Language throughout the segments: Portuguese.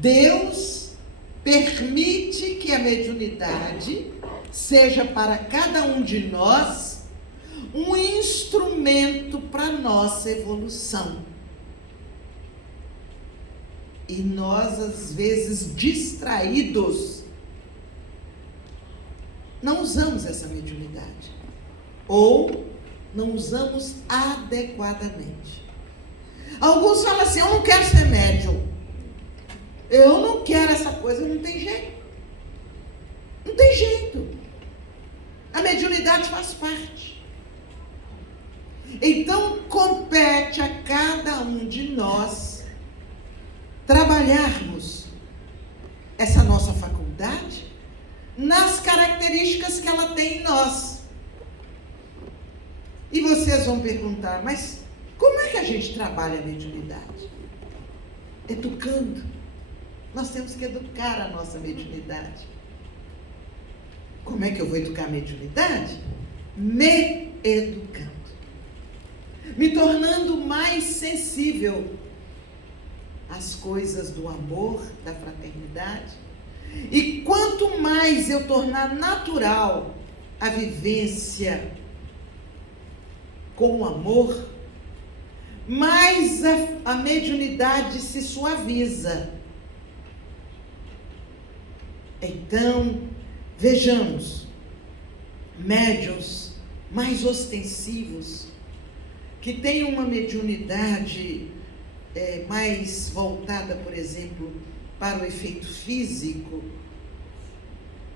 Deus permite que a mediunidade seja para cada um de nós um instrumento para nossa evolução. E nós, às vezes, distraídos, não usamos essa mediunidade. Ou não usamos adequadamente. Alguns falam assim: eu não quero ser médium. Eu não quero essa coisa, não tem jeito. Não tem jeito. A mediunidade faz parte. Então, compete a cada um de nós trabalharmos essa nossa faculdade nas características que ela tem em nós. E vocês vão perguntar: mas como é que a gente trabalha a mediunidade? Educando. Nós temos que educar a nossa mediunidade. Como é que eu vou educar a mediunidade? Me educando. Me tornando mais sensível às coisas do amor, da fraternidade. E quanto mais eu tornar natural a vivência com o amor, mais a mediunidade se suaviza. Então, vejamos, médiuns mais ostensivos, que têm uma mediunidade mais voltada, por exemplo, para o efeito físico,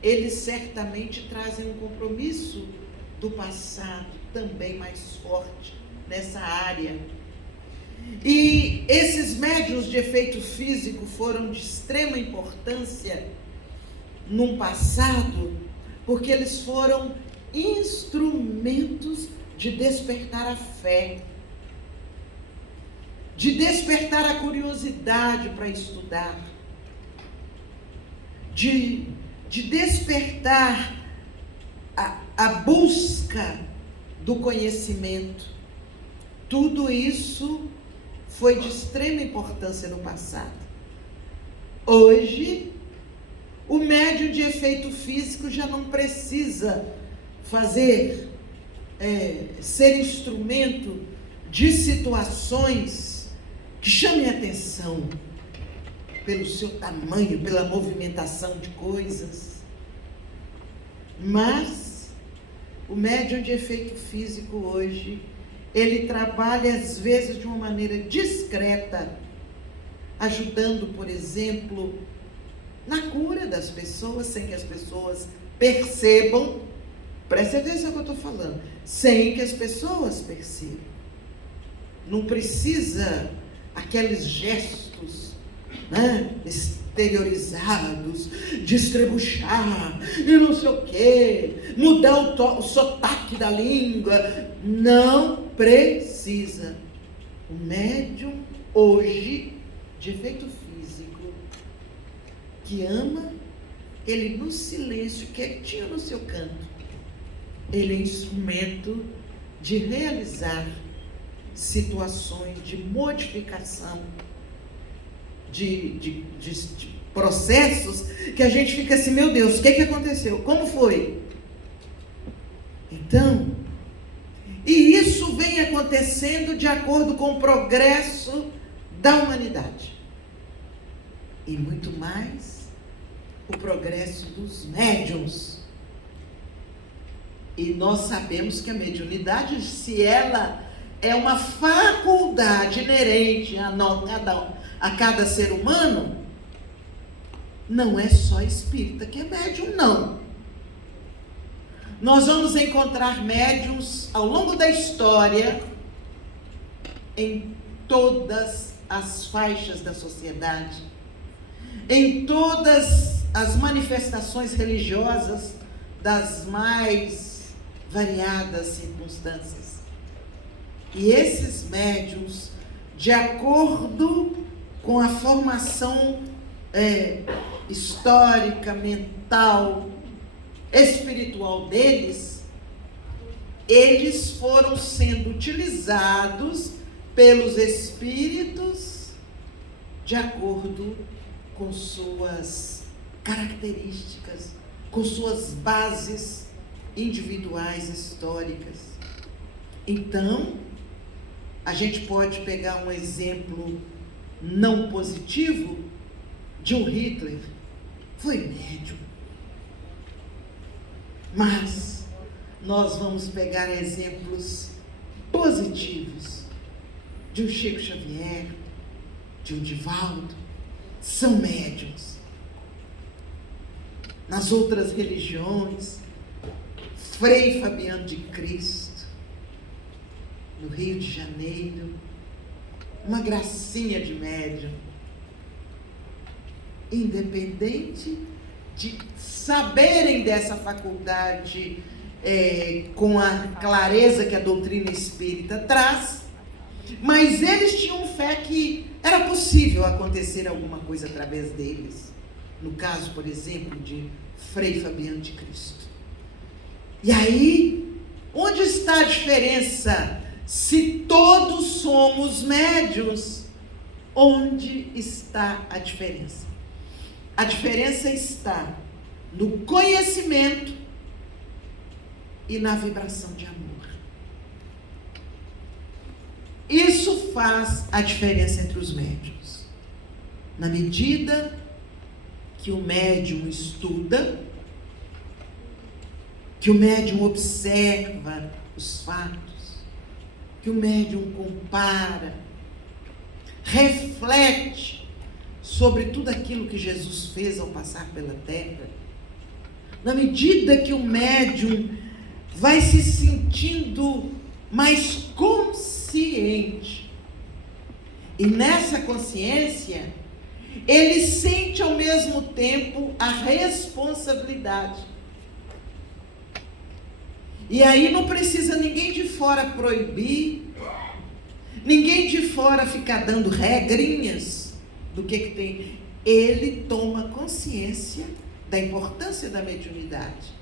eles certamente trazem um compromisso do passado também mais forte nessa área. E esses médiuns de efeito físico foram de extrema importância num passado, porque eles foram instrumentos de despertar a fé, de despertar a curiosidade para estudar, de despertar a busca do conhecimento. Tudo isso foi de extrema importância no passado. Hoje, o médium de efeito físico já não precisa ser instrumento de situações que chamem a atenção pelo seu tamanho, pela movimentação de coisas. Mas o médium de efeito físico hoje, ele trabalha às vezes de uma maneira discreta, ajudando, por exemplo, na cura das pessoas, sem que as pessoas percebam. Preste atenção no que eu estou falando. Sem que as pessoas percebam. Não precisa aqueles gestos, né, exteriorizados, de estrebuchar e não sei o quê, mudar o sotaque da língua. Não precisa. O médium hoje, de efeito físico, que ama, ele no silêncio, quietinho no seu canto, ele é instrumento de realizar situações de modificação, de processos que a gente fica assim: meu Deus, o que aconteceu? Como foi? Então, e isso vem acontecendo de acordo com o progresso da humanidade. E muito mais o progresso dos médiuns. E nós sabemos que a mediunidade, se ela é uma faculdade inerente a cada ser humano, não é só espírita que é médium, não. Nós vamos encontrar médiuns ao longo da história, em todas as faixas da sociedade, em todas as manifestações religiosas das mais variadas circunstâncias. E esses médiuns, de acordo com a formação histórica, mental, espiritual deles, eles foram sendo utilizados pelos espíritos de acordo com suas características, com suas bases individuais, históricas. Então, a gente pode pegar um exemplo não positivo de um Hitler, foi médium. Mas nós vamos pegar exemplos positivos de um Chico Xavier, de um Divaldo, são médiuns. Nas outras religiões, Frei Fabiano de Cristo, no Rio de Janeiro, uma gracinha de médium. Independente de saberem dessa faculdade com a clareza que a doutrina espírita traz, mas eles tinham fé que era possível acontecer alguma coisa através deles. No caso, por exemplo, de Frei Fabiano de Cristo. E aí, onde está a diferença? Se todos somos médiuns, onde está a diferença? A diferença está no conhecimento e na vibração de amor. Isso faz a diferença entre os médiuns. Na medida que o médium estuda, que o médium observa os fatos, que o médium compara, reflete sobre tudo aquilo que Jesus fez ao passar pela terra, na medida que o médium vai se sentindo mais consciente, e nessa consciência, ele sente ao mesmo tempo a responsabilidade. E aí não precisa ninguém de fora proibir, ninguém de fora ficar dando regrinhas do que tem. Ele toma consciência da importância da mediunidade.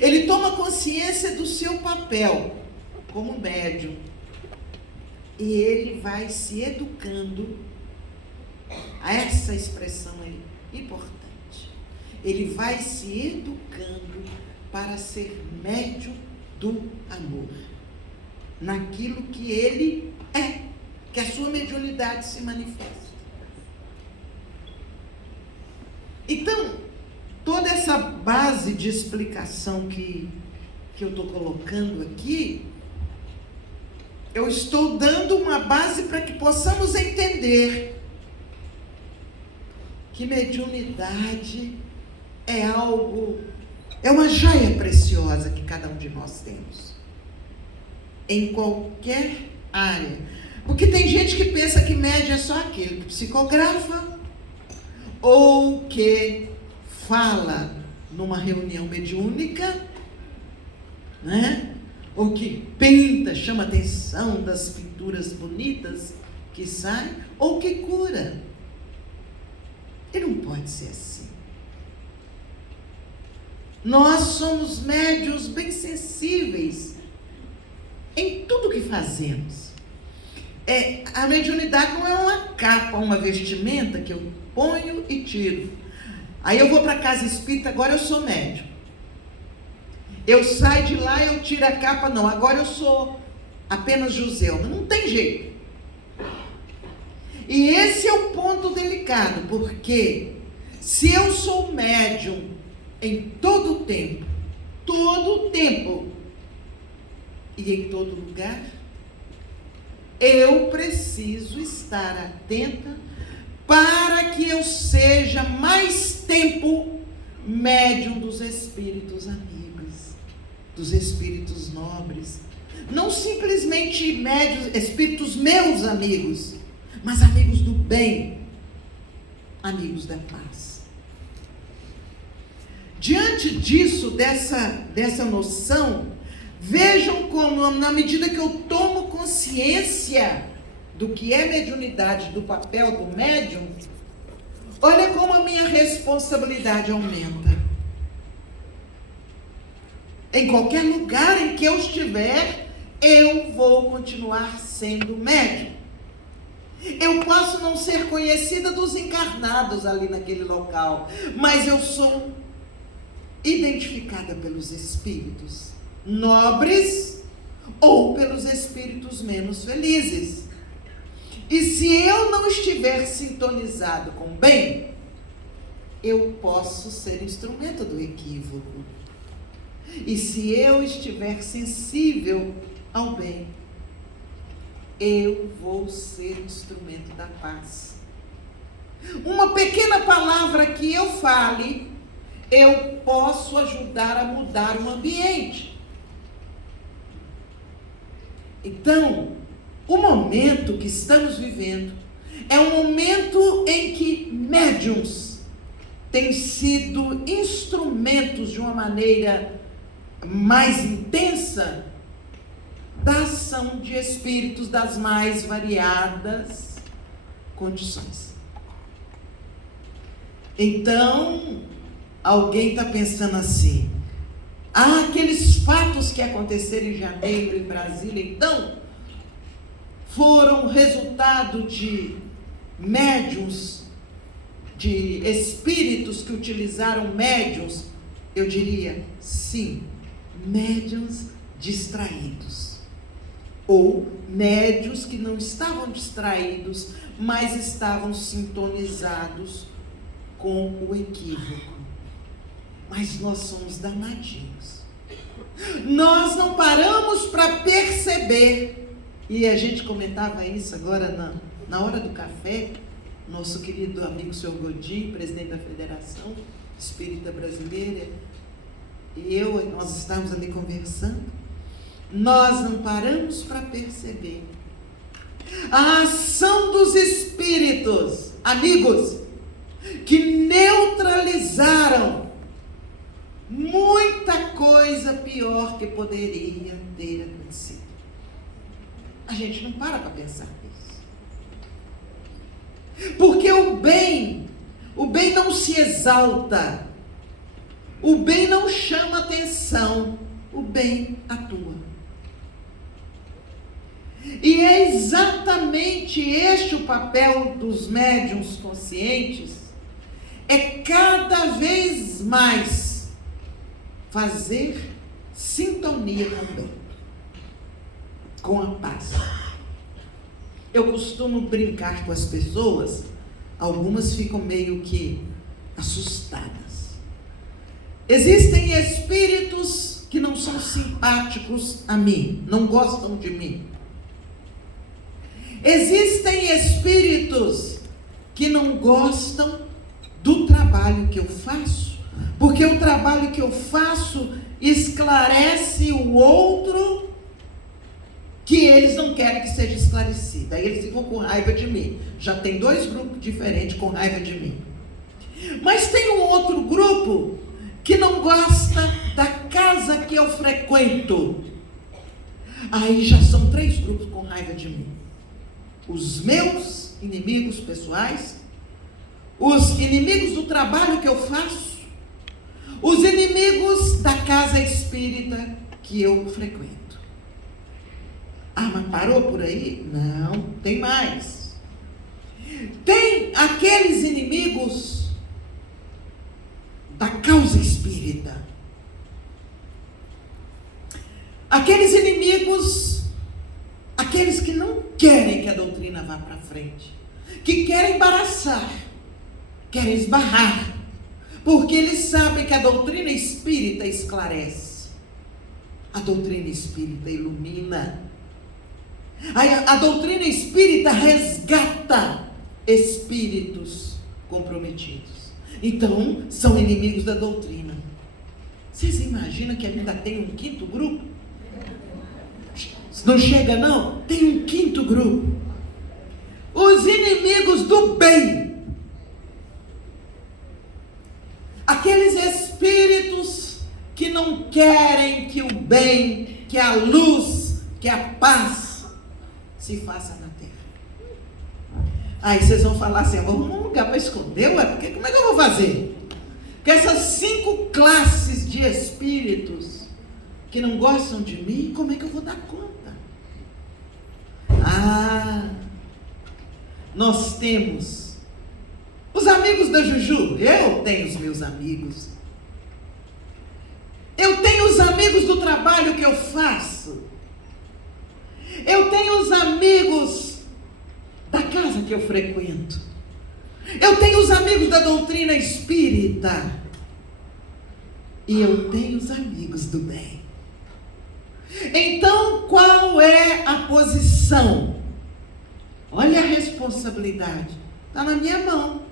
Ele toma consciência do seu papel como médium. E ele vai se educando a essa expressão aí, importante. Ele vai se educando para ser médium do amor. Naquilo que ele é, que a sua mediunidade se manifesta. Então, toda essa base de explicação que eu estou colocando aqui, eu estou dando uma base para que possamos entender que mediunidade é algo, é uma joia preciosa que cada um de nós temos. Em qualquer área. Porque tem gente que pensa que médium é só aquele que psicografa ou que fala numa reunião mediúnica, né? Ou que pinta, chama a atenção das pinturas bonitas que saem, ou que cura. E não pode ser assim. Nós somos médiuns bem sensíveis em tudo que fazemos. A mediunidade não é uma capa, uma vestimenta que eu ponho e tiro. Aí eu vou para a casa espírita, agora eu sou médium. Eu saio de lá, eu tiro a capa, não, agora eu sou apenas Joselma. Não tem jeito. E esse é o ponto delicado, porque se eu sou médium em todo o tempo, e em todo lugar, eu preciso estar atenta para que eu seja mais tempo médium dos espíritos amigos, dos espíritos nobres. Não simplesmente médios, espíritos meus amigos, mas amigos do bem, amigos da paz. Diante disso, dessa noção, vejam como, na medida que eu tomo consciência do que é mediunidade, do papel do médium, olha como a minha responsabilidade aumenta. Em qualquer lugar em que eu estiver, eu vou continuar sendo médium. Eu posso não ser conhecida dos encarnados ali naquele local, mas eu sou identificada pelos espíritos nobres ou pelos espíritos menos felizes. E se eu não estiver sintonizado com o bem, eu posso ser instrumento do equívoco. E se eu estiver sensível ao bem, eu vou ser instrumento da paz. Uma pequena palavra que eu fale, eu posso ajudar a mudar o ambiente. Então, o momento que estamos vivendo é um momento em que médiuns têm sido instrumentos de uma maneira mais intensa da ação de espíritos das mais variadas condições. Então, alguém está pensando assim: aqueles fatos que aconteceram em janeiro em Brasília, então, foram resultado de médiuns, de espíritos que utilizaram médiuns? Eu diria, sim, médiuns distraídos. Ou médiuns que não estavam distraídos, mas estavam sintonizados com o equívoco. Mas nós somos danadinhos. Nós não paramos para perceber. E a gente comentava isso agora na hora do café. Nosso querido amigo Sr. Godinho, presidente da Federação Espírita Brasileira, e nós estávamos ali conversando. Nós não paramos para perceber a ação dos espíritos, amigos, que neutralizaram muita coisa pior que poderia ter acontecido. A gente não para pensar nisso. Porque o bem não se exalta, o bem não chama atenção, o bem atua. E é exatamente este o papel dos médiuns conscientes, é cada vez mais fazer sintonia com o bem, com a paz. Eu costumo brincar com as pessoas, algumas ficam meio que assustadas. Existem espíritos que não são simpáticos a mim, não gostam de mim. Existem espíritos que não gostam do trabalho que eu faço, porque o trabalho que eu faço esclarece o outro que eles não querem que seja esclarecido. Aí eles ficam com raiva de mim. Já tem 2 grupos diferentes com raiva de mim. Mas tem um outro grupo que não gosta da casa que eu frequento. Aí já são 3 grupos com raiva de mim. Os meus inimigos pessoais, os inimigos do trabalho que eu faço, os inimigos da casa espírita que eu frequento. Ah, mas parou por aí? Não, tem mais. Tem aqueles inimigos da causa espírita. Aqueles inimigos, aqueles que não querem que a doutrina vá para frente, que querem embaraçar, querem esbarrar, porque eles sabem que a doutrina espírita esclarece, a doutrina espírita ilumina, a doutrina espírita resgata espíritos comprometidos. Então, são inimigos da doutrina. Vocês imaginam que ainda tem um 5º grupo? Não chega não? Tem um 5º grupo. Os inimigos do bem. Aqueles espíritos que não querem que o bem, que a luz, que a paz se faça na terra. Aí vocês vão falar assim: vamos num lugar para esconder, porque como é que eu vou fazer? Porque essas 5 classes de espíritos que não gostam de mim, como é que eu vou dar conta? nós temos os amigos da Juju. Eu tenho os meus amigos. Eu tenho os amigos do trabalho que eu faço. Eu tenho os amigos da casa que eu frequento. Eu tenho os amigos da doutrina espírita. E eu tenho os amigos do bem. Então, qual é a posição? Olha a responsabilidade. Está na minha mão.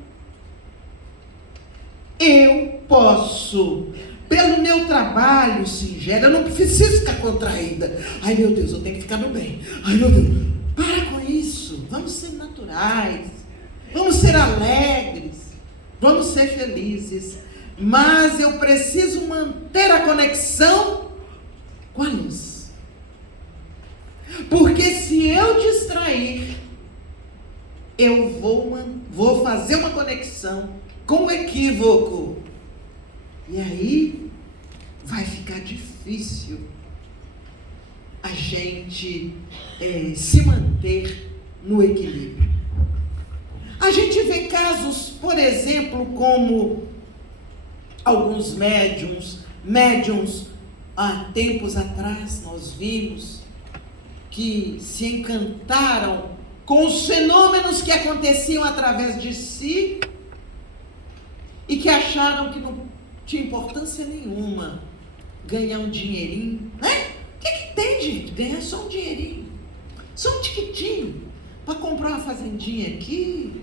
Eu posso, pelo meu trabalho singelo, eu não preciso ficar contraída. Ai, meu Deus, eu tenho que ficar no bem. Ai, meu Deus, para com isso. Vamos ser naturais. Vamos ser alegres. Vamos ser felizes. Mas eu preciso manter a conexão com a luz. Porque se eu distrair, eu vou fazer uma conexão com o equívoco. E aí vai ficar difícil a gente se manter no equilíbrio. A gente vê casos, por exemplo, como alguns médiuns, há tempos atrás nós vimos que se encantaram com os fenômenos que aconteciam através de si e que acharam que não tinha importância nenhuma ganhar um dinheirinho, né? O que tem, gente? Ganhar só um dinheirinho, só um tiquitinho, para comprar uma fazendinha aqui,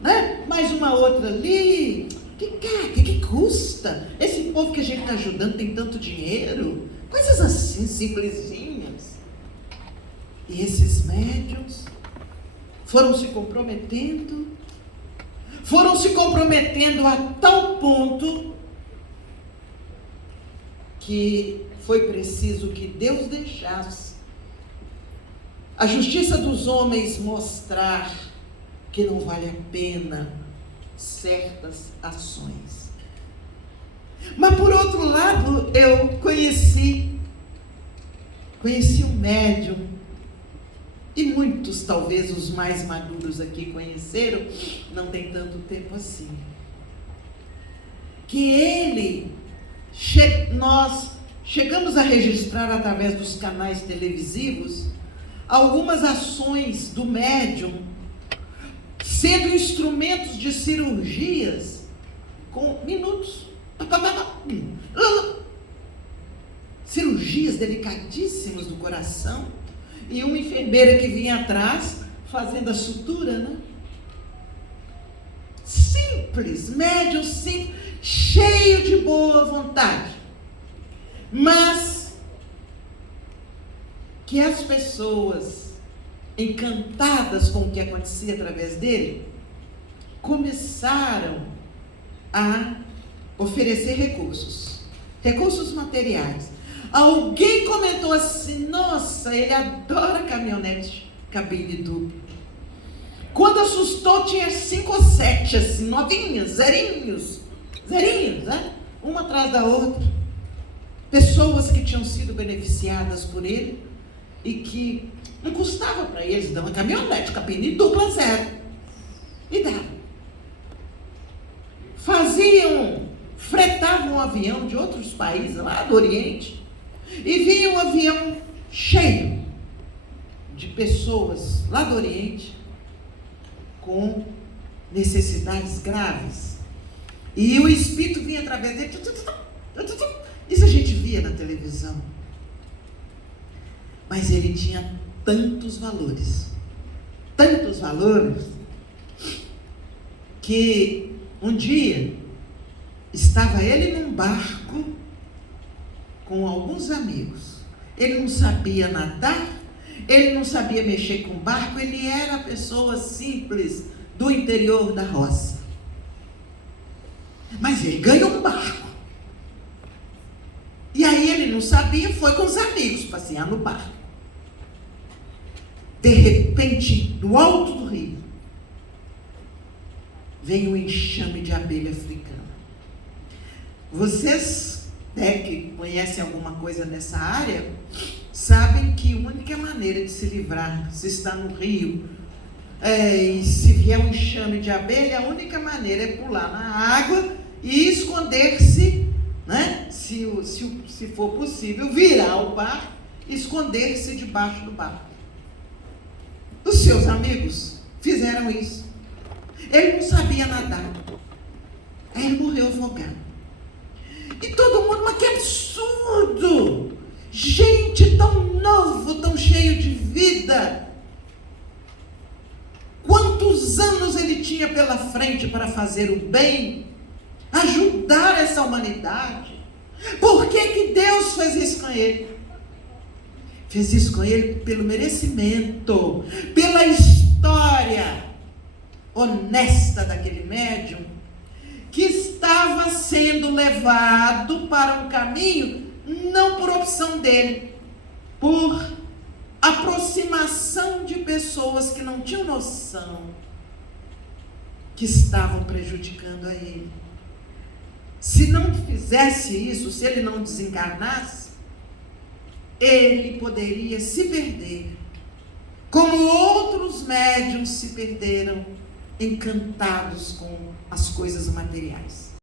né? Mais uma outra ali. Que custa? Esse povo que a gente está ajudando tem tanto dinheiro, coisas assim, simplesinhas. E esses médiuns foram se comprometendo a tal ponto que foi preciso que Deus deixasse a justiça dos homens mostrar que não vale a pena certas ações. Mas por outro lado, eu conheci um médium, e muitos, talvez os mais maduros aqui conheceram, não tem tanto tempo assim, que nós chegamos a registrar através dos canais televisivos algumas ações do médium sendo instrumentos de cirurgias com minutos. Cirurgias delicadíssimas do coração. E uma enfermeira que vinha atrás fazendo a sutura, né? Simples, médium simples, cheio de boa vontade. Mas que as pessoas encantadas com o que acontecia através dele, começaram a oferecer recursos materiais. Alguém comentou assim: nossa, ele adora caminhonete cabine dupla. Quando assustou, tinha 5 ou 7, assim, novinhas, zerinhos, né? Uma atrás da outra. Pessoas que tinham sido beneficiadas por ele e que não custava para eles dar uma caminhonete, cabine dupla, 0. E dava. Fretavam um avião de outros países, lá do Oriente, e vinha um avião cheio de pessoas lá do Oriente com necessidades graves. E o espírito vinha através dele. Isso a gente via na televisão. Mas ele tinha tantos valores, que um dia estava ele num barco com alguns amigos. Ele não sabia nadar, ele não sabia mexer com barco, ele era pessoa simples do interior da roça. Mas ele ganhou um barco. E aí ele não sabia, foi com os amigos passear no barco. De repente, do alto do rio, vem um enxame de abelha africana. Vocês, que conhecem alguma coisa nessa área, sabem que a única maneira de se livrar, se está no rio, e se vier um enxame de abelha, a única maneira é pular na água e esconder-se, né? Se for possível, virar o barco e esconder-se debaixo do barco. Os seus amigos fizeram isso. Ele não sabia nadar. Aí ele morreu afogado. E todo mundo, mas que absurdo! Gente, tão novo, tão cheio de vida. Quantos anos ele tinha pela frente para fazer o bem, ajudar essa humanidade. Por que Deus fez isso com ele? Fez isso com ele pelo merecimento, pela história honesta daquele médium, que estava sendo levado para um caminho, não por opção dele, por aproximação de pessoas que não tinham noção que estavam prejudicando a ele. Se não fizesse isso, se ele não desencarnasse, ele poderia se perder, como outros médiuns se perderam, encantados com as coisas materiais.